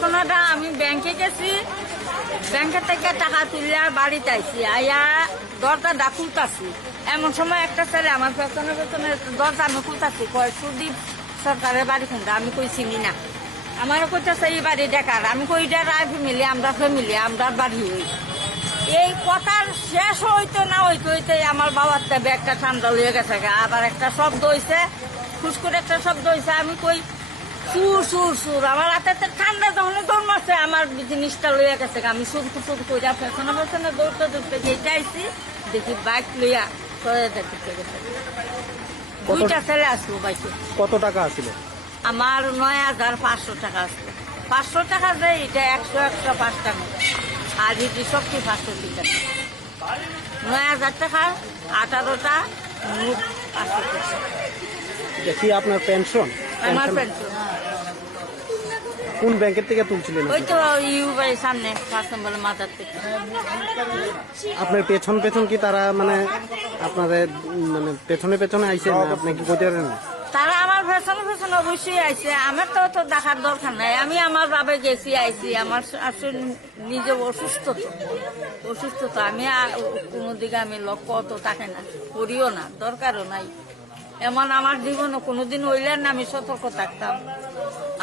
ঘটনাটা আমি ব্যাংকে গেছি, ব্যাংকের থেকে টাকা তুলে বাড়িতে আইছি, আইয়া দরজাটা খুলতাছি। এমন সময় একটা ছেলে আমার পেছনে পেছনে দরজা আমি খুলতাছি, কয় সুদীপ সরকারের বাড়ি কোনটা? আমি কই চিনি না। আমারও কইতেছে এই বাড়ি দেখার। আমি কই এটা রায় ফ্যামিলি, আমরা বাড়ি হই। এই কথার শেষ হইতে না হইতে আমার বাবার একটা ঠান্ডা লইয়া গেছে, আবার একটা শব্দ হয়েছে, খুশকুর একটা শব্দ হয়েছে। আমি কই সুর সুর সুর, আমার হাতে ঠান্ডা যখন দৌড় মারছে আমার জিনিসটা লইয়া গেছে। আমি সুর সুর কইরা পেছনে পেছনে দৌড়তে দৌড়তে যেতে আইসি, দেখি বাইক লইয়া দেখতে গেছে। দুইটা ছেলে আসলো বাইকে। কত টাকা আসছিল? আমার ৯,৫০০ টাকা আসলো। ৫০০ টাকা দেয়, এটা ১০০ টাকা, আর এটি সবটি ৫০০ টাকা। ৯,০০০ টাকা, 18টা নোট ৫০০ টাকা। এটা কি আপনার পেনশন? আমার পেনশন। কোন ব্যাংকের থেকে তুলছিলেন? ওই তো ইউবাই সামনে ৫ নম্বর মাথার থেকে। আপনার পেছন পেছন কি তারা মানে আপনাদের মানে পেছনে পেছনে আইসেন, আপনি কি কইতে পারেন? তারা আমার পেছনে পেছনে অবশ্যই আইছে। আমার তো দেখার দরকার নাই, আমি আমার ভাবে গেছি আইছি। আমার আসলে নিজে অসুস্থ তো আমি কোনো দিকে আমি লক্ষ্য তো থাকে না, করিও না, দরকারও নাই। এমন আমার জীবনে কোনোদিন হইলে না আমি সতর্ক থাকতাম।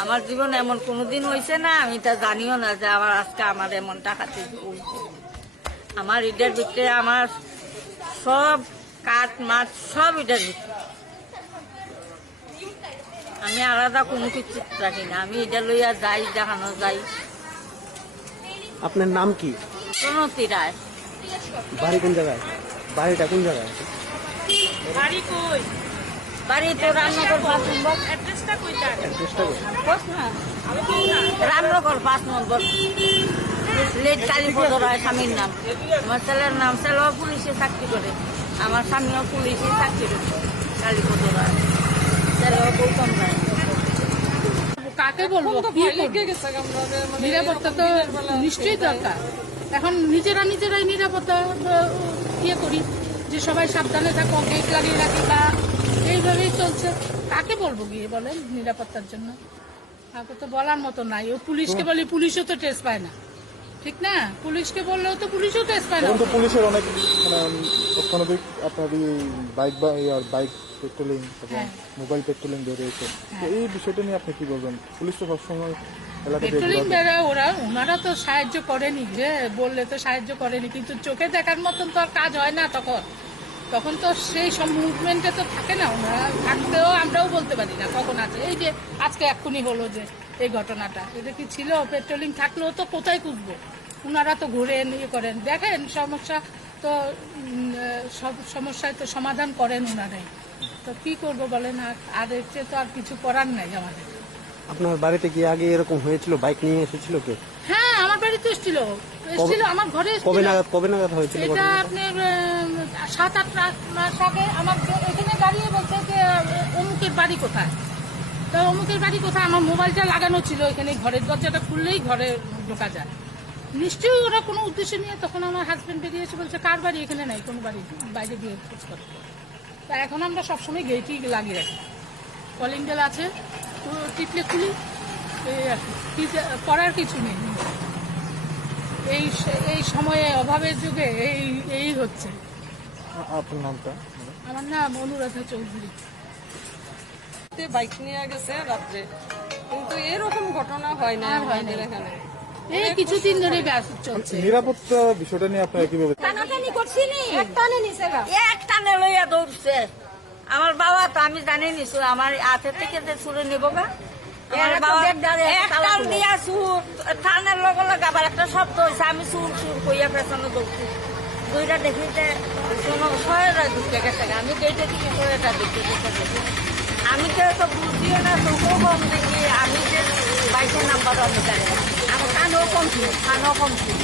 আমার জীবনে এমন কোনোদিন হয়েছে না, আমি তা জানিও না যে আমার আজকে আমার এমন টাকাতে হয়েছে। আমার ইটার ভিতরে আমার সব কাঠ মাছ সব ইটার ভিতরে, আমি আলাদা কোনো কিছু রাখি না। আমি এটা লইয়া যাই, দেখানো যাই। আপনার নাম কি? প্রণতি রায়। বাড়ি কোন জায়গায়? বাড়িটা কোন জায়গায়? বাড়ি কই? বাড়ি তো রামনগর ৫ নম্বর। অ্যাড্রেসটা রামনগর ৫ নম্বর, লেট কালীপদ রায় স্বামীর নাম। আমার ছেলের নাম, ছেলেও পুলিশে চাকরি করে, আমার স্বামীও পুলিশে চাকরি করে, কালীপদ রায়। ছেলেও গৌতম রায়। কাকে বলবো? নিরাপত্তা তো নিশ্চয়ই দরকার। এখন নিজেরাই নিরাপত্তা ইয়ে করি যে সবাই সাবধানে থাকো, গেট লাগিয়ে রাখি, বা এইভাবেই চলছে। কাকে বলবো গিয়ে বলেন নিরাপত্তার জন্য? কাকে তো বলার মতো নাই। ও পুলিশকে বলি, পুলিশও তো টেস্ট পায় না, ঠিক না? পুলিশকে বললেও তো পুলিশও টেস্ট পায় না। পুলিশের অনেক অর্থনৈতিক আপনার বাইক পেট্রোলিং, মোবাইল পেট্রোলিং বেড়েছে, এই বিষয়টা নিয়ে আপনি কি বলবেন? পুলিশ তো সবসময় পেট্রোলিং বেড়ে ওনারা তো সাহায্য করেনি, যে বললে তো সাহায্য করেনি, কিন্তু চোখে দেখার মতন তো আর কাজ হয় না। তখন তো সেই সব মুভমেন্টে তো থাকে না। ওনারা থাকতেও আমরাও বলতে পারি না কখন আছে। এই যে আজকে এক্ষুনি হলো যে এই ঘটনাটা, এটা কি ছিল? পেট্রোলিং থাকলেও তো কোথায় খুঁজবো? ওনারা তো ঘুরেন, ইয়ে করেন, দেখেন সমস্যা তো, সব সমস্যায় তো সমাধান করেন ওনারাই। তো কি করবো বলেন? আর এর চেয়ে তো আর কিছু করার নাই আমাদের। আপনার বাড়িতে কি আগে এরকম হয়েছিল? বাইক নিয়ে এসেছিল কে? হ্যাঁ, আমার বাড়িতে এসেছিল, আমার ঘরে। কবে নাগাদ হয়েছিল? এটা আপনার 7-8 মাস আগে। আমার এখানে দাঁড়িয়ে বলছে যে অমুকের বাড়ি কোথায়, তো অমুকের বাড়ি কোথায়। আমার মোবাইলটা লাগানো ছিল এখানে, ঘরের দরজাটা খুললেই ঘরে ঢোকা যায়। নিশ্চয়ই ওরা কোনো উদ্দেশ্য নিয়ে। তখন আমার হাজবেন্ড বেরিয়ে এসে বলছে কার বাড়ি? এখানে নাই কোনো বাড়ি, বাইরে গিয়ে খোঁজ করে। তা এখন আমরা সবসময় গেটই লাগিয়ে রাখি, কলিং বেল আছে, টিপলে খুলি, এই আর কি, করার কিছু নেই। এই সময়ে অভাবের যুগে এই হচ্ছে। আপনার নামটা? আমার নাম অনুরাধা চৌধুরী। বাইক নিয়ে গেছে রাত্রে, কিন্তু এরকম ঘটনা হয় না আমাদের এখানে। এই কিছুদিন ধরে চলছে। নিরাপত্তা বিষয়টা নিয়ে আপনারা কিভাবে? টানাটানি করছি নি, এক টানে লইয়া দৌড়ছে। আমার বাবা তো আমি জানি নিছো, আমার হাতের থেকে ছুড়ে নিব গা। আমার বাবা একটাল দিয়া সুর টানের লগে লগে আবার একটা শব্দ হয়েছে, আমি সুর সুর কইয়া পেছনে দৌড়ছি। দুইটা দেখিতে শয়েরা ঢুকে গেছে, আমি গেটে থেকে শয়েরা ঢুকে গেছে। আমি তো বুঝিও না, চোখও কম দেখি, আমি যে বাইকের নাম্বার আমি জানি, আমার কানও কম ছিল।